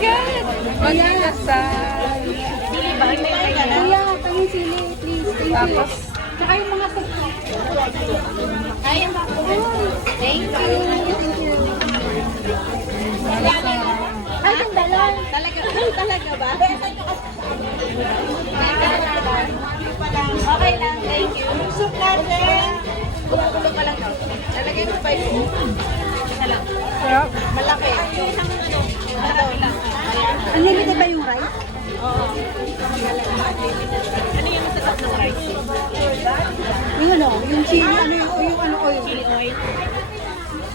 God! Mag-inasal. Sili ba? Kuya, tayong sili, please. Thank you. Tapos, Tsaka yung mga Ay, thank you. Ay, sandalon. Talaga ba? Okay lang, thank you. Soup natin. Kulo ka lang daw. Lalagay mo 5 Isa lang. sarap. Malaki. Ano lang. Unlimited ba yung rice? Oo. Ano yung masasap ng rice? Yung ano, yung chili, ano yung ano oil. Chili oil.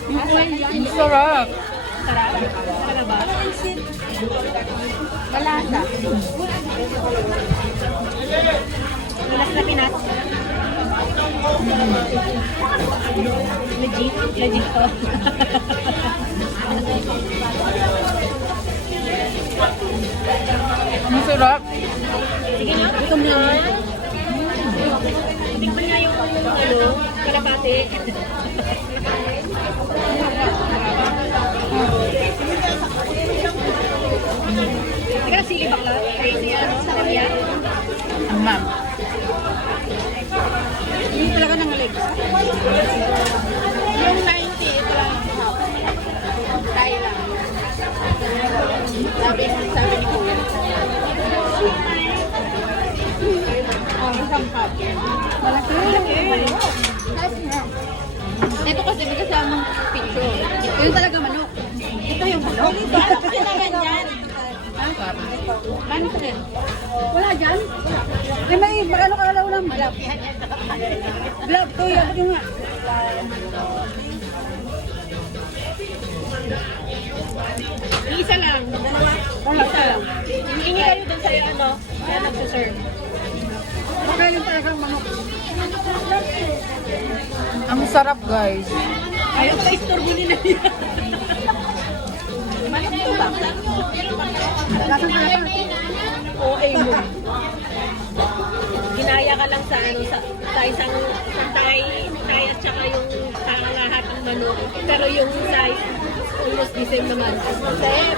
Yung oil yan. Ang sarap. Sarap. Talaga ba? Malasa. Ilas na pinat. Legit. Legit to. Ang sarap. Sige nga. Gutom na. Tikman nga yung ano, kalapate. Teka, sili bakla. Crazy ano, sa kanya. Ang ma'am. Yung talaga ng legs. Yung 90, ito lang ang half. Tayo lang. Sabi ni Kuya. Oh, isang cup. Malaki. Ito kasi may kasamang picture. Yung talaga manok. Ito yung manok. Kasi na ganyan. Paano sa rin? Wala dyan? Ay, may magano kalaw ng malap. Blab, kuya, ba't yung nga? Isa lang. Isa lang. Hingi kayo dun sa ano, kaya nagsaserve. Baka yung talagang manok. Ang sarap, guys. Ayaw pa istorbo nila yan. Manok to ba? Lasang malasa. OA mo. Ginaya ka lang sa ano, sa isang Thai at saka yung lahat ng manok. Pero yung size, almost the same naman. Same.